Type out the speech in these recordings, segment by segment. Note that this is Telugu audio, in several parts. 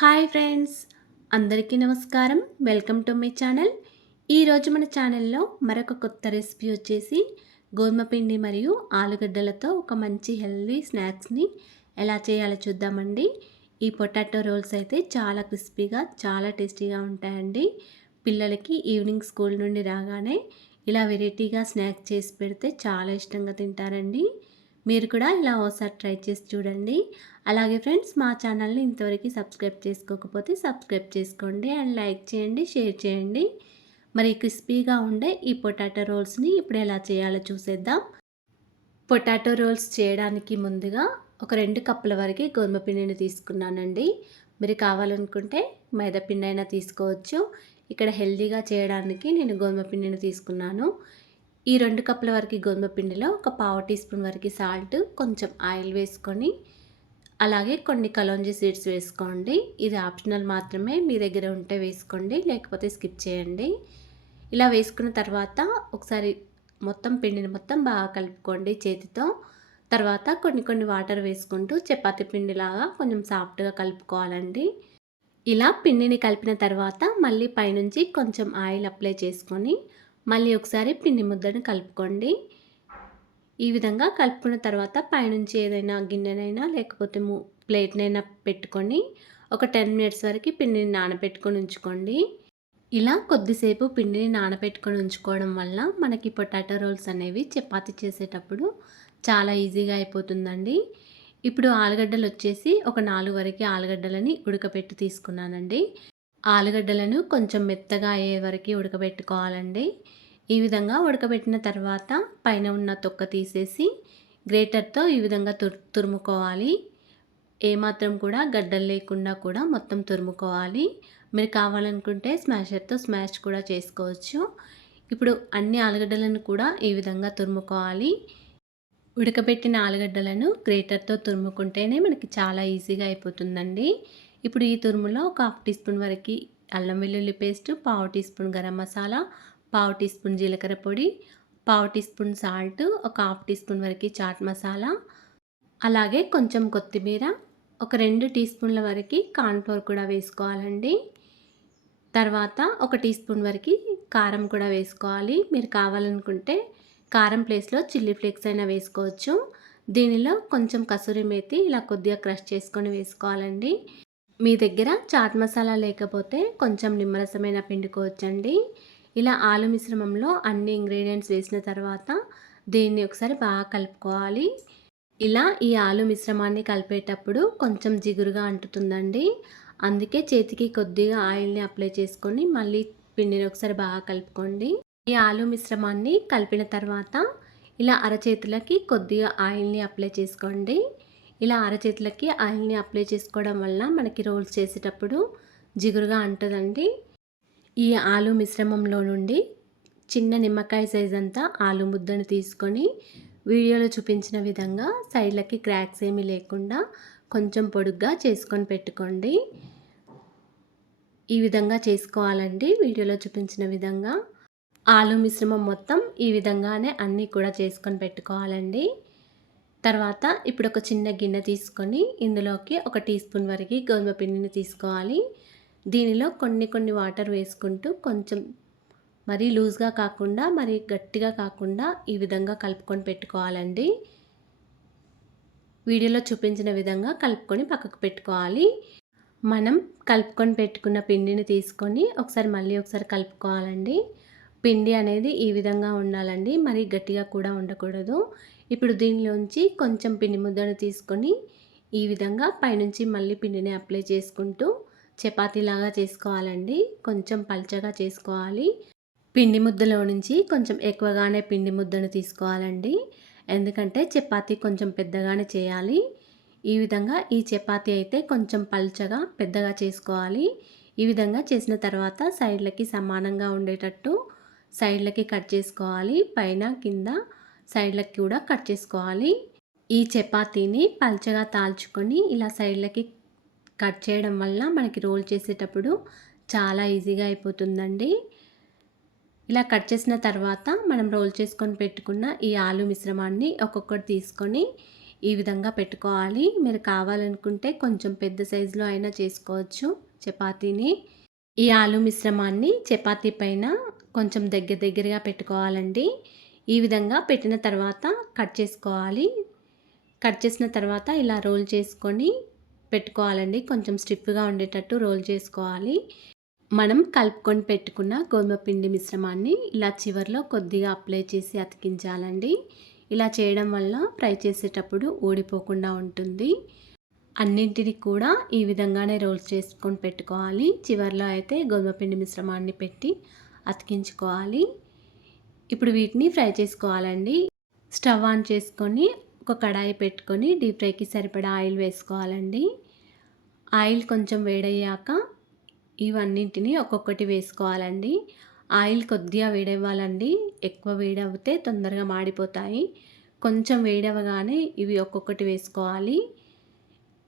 హాయ్ ఫ్రెండ్స్, అందరికీ నమస్కారం. Welcome to my channel. ఈరోజు మన ఛానల్లో మరొక కొత్త రెసిపీ వచ్చేసి గోధుమ పిండి మరియు ఆలుగడ్డలతో ఒక మంచి హెల్దీ స్నాక్స్ని ఎలా చేయాలో చూద్దామండి. ఈ పొటాటో రోల్స్ అయితే చాలా క్రిస్పీగా చాలా టేస్టీగా ఉంటాయండి. పిల్లలకి ఈవినింగ్ స్కూల్ నుండి రాగానే ఇలా వెరైటీగా స్నాక్ చేసి పెడితే చాలా ఇష్టంగా తింటారండి. మీరు కూడా ఇలా ఒకసారి ట్రై చేసి చూడండి. అలాగే ఫ్రెండ్స్, మా ఛానల్ని ఇంతవరకు సబ్స్క్రైబ్ చేసుకోకపోతే సబ్స్క్రైబ్ చేసుకోండి అండ్ లైక్ చేయండి, షేర్ చేయండి. మరి క్రిస్పీగా ఉండే ఈ పొటాటో రోల్స్ని ఇప్పుడు ఎలా చేయాలో చూసేద్దాం. పొటాటో రోల్స్ చేయడానికి ముందుగా ఒక 2 కప్పుల వరకు గోధుమ పిండిని తీసుకున్నానండి. మీరు కావాలనుకుంటే మైదా పిండి అయినా తీసుకోవచ్చు. ఇక్కడ హెల్తీగా చేయడానికి నేను గోధుమ పిండిని తీసుకున్నాను. ఈ 2 కప్పుల వరకు గోధుమ పిండిలో ఒక పావు టీ స్పూన్ వరకు సాల్ట్, కొంచెం ఆయిల్ వేసుకొని అలాగే కొన్ని కలోంజీ సీడ్స్ వేసుకోండి. ఇది ఆప్షనల్ మాత్రమే, మీ దగ్గర ఉంటే వేసుకోండి, లేకపోతే స్కిప్ చేయండి. ఇలా వేసుకున్న తర్వాత ఒకసారి మొత్తం పిండిని మొత్తం బాగా కలుపుకోండి చేతితో. తర్వాత కొన్ని వాటర్ వేసుకుంటూ చపాతీ పిండిలాగా కొంచెం సాఫ్ట్గా కలుపుకోవాలండి. ఇలా పిండిని కలిపిన తర్వాత మళ్ళీ పైనుంచి కొంచెం ఆయిల్ అప్లై చేసుకొని మళ్ళీ ఒకసారి పిండి ముద్దను కలుపుకోండి. ఈ విధంగా కలుపుకున్న తర్వాత పైనుంచి ఏదైనా గిన్నెనైనా లేకపోతే ప్లేట్నైనా పెట్టుకొని ఒక 10 మినిట్స్ వరకు పిండిని నానబెట్టుకొని ఉంచుకోండి. ఇలా కొద్దిసేపు పిండిని నానబెట్టుకొని ఉంచుకోవడం వల్ల మనకి పొటాటో రోల్స్ అనేవి చపాతీ చేసేటప్పుడు చాలా ఈజీగా అయిపోతుందండి. ఇప్పుడు ఆలుగడ్డలు వచ్చేసి ఒక 4 వరకు ఆలుగడ్డలని ఉడకబెట్టి తీసుకున్నానండి. ఆలుగడ్డలను కొంచెం మెత్తగా అయ్యే వరకు ఉడకబెట్టుకోవాలండి. ఈ విధంగా ఉడకబెట్టిన తర్వాత పైన ఉన్న తొక్క తీసేసి గ్రేటర్తో ఈ విధంగా తురుముకోవాలి. ఏమాత్రం కూడా గడ్డలు లేకుండా కూడా మొత్తం తురుముకోవాలి. మీరు కావాలనుకుంటే స్మాషర్తో స్మాష్ కూడా చేసుకోవచ్చు. ఇప్పుడు అన్ని ఆలుగడ్డలను కూడా ఈ విధంగా తురుముకోవాలి. ఉడకబెట్టిన ఆలుగడ్డలను గ్రేటర్తో తురుముకుంటేనే మనకి చాలా ఈజీగా అయిపోతుందండి. ఇప్పుడు ఈ తురుములో ఒక హాఫ్ టీ స్పూన్ వరకు అల్లం వెల్లుల్లి పేస్ట్, పావు టీ స్పూన్ గరం మసాలా, పావు టీ స్పూన్ జీలకర్ర పొడి, పావు టీ స్పూన్ సాల్ట్, ఒక హాఫ్ టీ స్పూన్ వరకు చాట్ మసాలా, అలాగే కొంచెం కొత్తిమీర, ఒక 2 టీ స్పూన్ల వరకు కార్న్‌ఫ్లోర్ కూడా వేసుకోవాలండి. తర్వాత ఒక టీ స్పూన్ వరకు కారం కూడా వేసుకోవాలి. మీరు కావాలనుకుంటే కారం ప్లేస్లో చిల్లీ ఫ్లేక్స్ అయినా వేసుకోవచ్చు. దీనిలో కొంచెం కసూరి మేతి ఇలా కొద్దిగా క్రష్ చేసుకొని వేసుకోవాలండి. మీ దగ్గర చాట్ మసాలా లేకపోతే కొంచెం నిమ్మరసమైన పిండుకోవచ్చండి. ఇలా ఆలు మిశ్రమంలో అన్ని ఇంగ్రీడియంట్స్ వేసిన తర్వాత దీన్ని ఒకసారి బాగా కలుపుకోవాలి. ఇలా ఈ ఆలు మిశ్రమాన్ని కలిపేటప్పుడు కొంచెం జిగురుగా అంటుతుందండి. అందుకే చేతికి కొద్దిగా ఆయిల్ని అప్లై చేసుకొని మళ్ళీ పిండిని ఒకసారి బాగా కలుపుకోండి. ఈ ఆలు మిశ్రమాన్ని కలిపిన తర్వాత ఇలా అరచేతులకి కొద్దిగా ఆయిల్ని అప్లై చేసుకోండి. ఇలా అరచేతులకి ఆయిల్ని అప్లై చేసుకోవడం వల్ల మనకి రోల్స్ చేసేటప్పుడు జిగురుగా అంటుందండి. ఈ ఆలు మిశ్రమంలో నుండి చిన్న నిమ్మకాయ సైజ్ అంతా ఆలు ముద్దను తీసుకొని వీడియోలో చూపించిన విధంగా సైడ్లకి క్రాక్స్ ఏమీ లేకుండా కొంచెం పొడుగ్గా చేసుకొని పెట్టుకోండి. ఈ విధంగా చేసుకోవాలండి. వీడియోలో చూపించిన విధంగా ఆలు మిశ్రమం మొత్తం ఈ విధంగానే అన్నీ కూడా చేసుకొని పెట్టుకోవాలండి. తర్వాత ఇప్పుడు ఒక చిన్న గిన్నె తీసుకొని ఇందులోకి ఒక టీ స్పూన్ వరకు గోధుమ పిండిని తీసుకోవాలి. దీనిలో కొన్ని వాటర్ వేసుకుంటూ కొంచెం మరీ లూజ్గా కాకుండా మరీ గట్టిగా కాకుండా ఈ విధంగా కలుపుకొని పెట్టుకోవాలండి. వీడియోలో చూపించిన విధంగా కలుపుకొని పక్కకు పెట్టుకోవాలి. మనం కలుపుకొని పెట్టుకున్న పిండిని తీసుకొని మళ్ళీ ఒకసారి కలుపుకోవాలండి. పిండి అనేది ఈ విధంగా ఉండాలండి, మరీ గట్టిగా కూడా ఉండకూడదు. ఇప్పుడు దీనిలోంచి కొంచెం పిండి ముద్దను తీసుకొని ఈ విధంగా పైనుంచి మళ్ళీ పిండిని అప్లై చేసుకుంటూ చపాతీలాగా చేసుకోవాలండి. కొంచెం పల్చగా చేసుకోవాలి. పిండి ముద్దలో నుంచి కొంచెం ఎక్కువగానే పిండి ముద్దను తీసుకోవాలండి, ఎందుకంటే చపాతీ కొంచెం పెద్దగానే చేయాలి. ఈ విధంగా ఈ చపాతీ అయితే కొంచెం పల్చగా పెద్దగా చేసుకోవాలి. ఈ విధంగా చేసిన తర్వాత సైడ్లకి సమానంగా ఉండేటట్టు సైడ్లకి కట్ చేసుకోవాలి. పైన కింద సైడ్లకి కూడా కట్ చేసుకోవాలి. ఈ చపాతీని పల్చగా తాల్చుకొని ఇలా సైడ్లకి కట్ చేయడం వల్ల మనకి రోల్ చేసేటప్పుడు చాలా ఈజీగా అయిపోతుందండి. ఇలా కట్ చేసిన తర్వాత మనం రోల్ చేసుకొని పెట్టుకున్న ఈ ఆలు మిశ్రమాన్ని ఒక్కొక్కటి తీసుకొని ఈ విధంగా పెట్టుకోవాలి. మీరు కావాలనుకుంటే కొంచెం పెద్ద సైజులో అయినా చేసుకోవచ్చు చపాతీని. ఈ ఆలు మిశ్రమాన్ని చపాతీ పైన కొంచెం దగ్గరగా పెట్టుకోవాలండి. ఈ విధంగా పెట్టిన తర్వాత కట్ చేసుకోవాలి. కట్ చేసిన తర్వాత ఇలా రోల్ చేసుకొని పెట్టుకోవాలండి. కొంచెం స్టిఫ్‌గా ఉండేటట్టు రోల్ చేసుకోవాలి. మనం కలుపుకొని పెట్టుకున్న గోధుమ పిండి మిశ్రమాన్ని ఇలా చివర్లో కొద్దిగా అప్లై చేసి అతికించాలండి. ఇలా చేయడం వల్ల ఫ్రై చేసేటప్పుడు ఊడిపోకుండా ఉంటుంది. అన్నింటిని కూడా ఈ విధంగానే రోల్స్ చేసుకొని పెట్టుకోవాలి. చివర్లో అయితే గోధుమ పిండి మిశ్రమాన్ని పెట్టి అతికించుకోవాలి. ఇప్పుడు వీటిని ఫ్రై చేసుకోవాలండి. స్టవ్ ఆన్ చేసుకొని ఒక కడాయి పెట్టుకొని డీప్ ఫ్రైకి సరిపడా ఆయిల్ వేసుకోవాలండి. ఆయిల్ కొంచెం వేడయ్యాక ఇవన్నింటిని ఒక్కొక్కటి వేసుకోవాలండి. ఆయిల్ కొద్దిగా వేడవ్వాలండి. ఎక్కువ వేడవుతే తొందరగా మాడిపోతాయి. కొంచెం వేడవగానే ఇవి ఒక్కొక్కటి వేసుకోవాలి.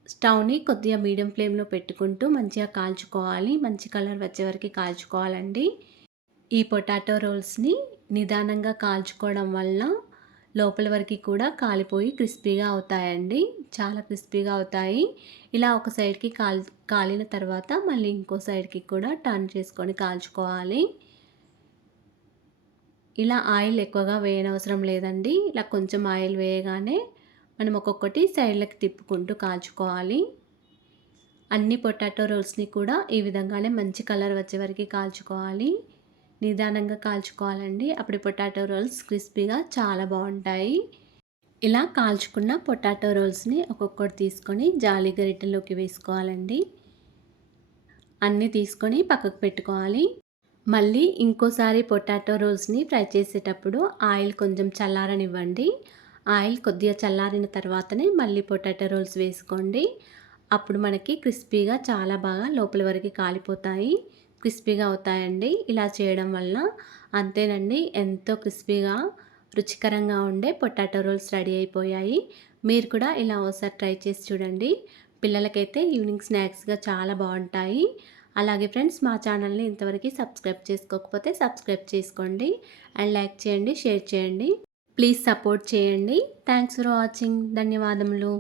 స్టవ్ని కొద్దిగా మీడియం ఫ్లేమ్లో పెట్టుకుంటూ మంచిగా కాల్చుకోవాలి. మంచి కలర్ వచ్చే వరకు కాల్చుకోవాలండి. ఈ పొటాటో రోల్స్ని నిదానంగా కాల్చుకోవడం వల్ల లోపల వరకు కూడా కాలిపోయి క్రిస్పీగా అవుతాయండి. చాలా క్రిస్పీగా అవుతాయి. ఇలా ఒక సైడ్కి కాలిన తర్వాత మళ్ళీ ఇంకో సైడ్కి కూడా టర్న్ చేసుకొని కాల్చుకోవాలి. ఇలా ఆయిల్ ఎక్కువగా వేయనవసరం లేదండి. ఇలా కొంచెం ఆయిల్ వేయగానే మనం ఒక్కొక్కటి సైడ్లకి తిప్పుకుంటూ కాల్చుకోవాలి. అన్ని పొటాటో రోల్స్ని కూడా ఈ విధంగానే మంచి కలర్ వచ్చే వరకు కాల్చుకోవాలి. నిదానంగా కాల్చుకోవాలండి. అప్పుడు పొటాటో రోల్స్ క్రిస్పీగా చాలా బాగుంటాయి. ఇలా కాల్చుకున్న పొటాటో రోల్స్ని ఒక్కొక్కటి తీసుకొని జాలి గరిటెలోకి వేసుకోవాలండి. అన్నీ తీసుకొని పక్కకు పెట్టుకోవాలి. మళ్ళీ ఇంకోసారి పొటాటో రోల్స్ని ఫ్రై చేసేటప్పుడు ఆయిల్ కొంచెం చల్లారనివ్వండి. ఆయిల్ కొద్దిగా చల్లారిన తర్వాతనే మళ్ళీ పొటాటో రోల్స్ వేసుకోండి. అప్పుడు మనకి క్రిస్పీగా చాలా బాగా లోపల వరకు కాలిపోతాయి. క్రిస్పీగా అవుతాయండి. ఇలా చేయడం వల్ల అంతేనండి, ఎంతో క్రిస్పీగా రుచికరంగా ఉండే పొటాటో రోల్స్ రెడీ అయిపోయాయి. మీరు కూడా ఇలా ఒకసారి ట్రై చేసి చూడండి. పిల్లలకైతే ఈవినింగ్ స్నాక్స్గా చాలా బాగుంటాయి. అలాగే ఫ్రెండ్స్, మా ఛానల్ని ఇంతవరకు సబ్స్క్రైబ్ చేసుకోకపోతే సబ్స్క్రైబ్ చేసుకోండి అండ్ లైక్ చేయండి, షేర్ చేయండి. ప్లీజ్ సపోర్ట్ చేయండి. Thanks for watching. ధన్యవాదములు.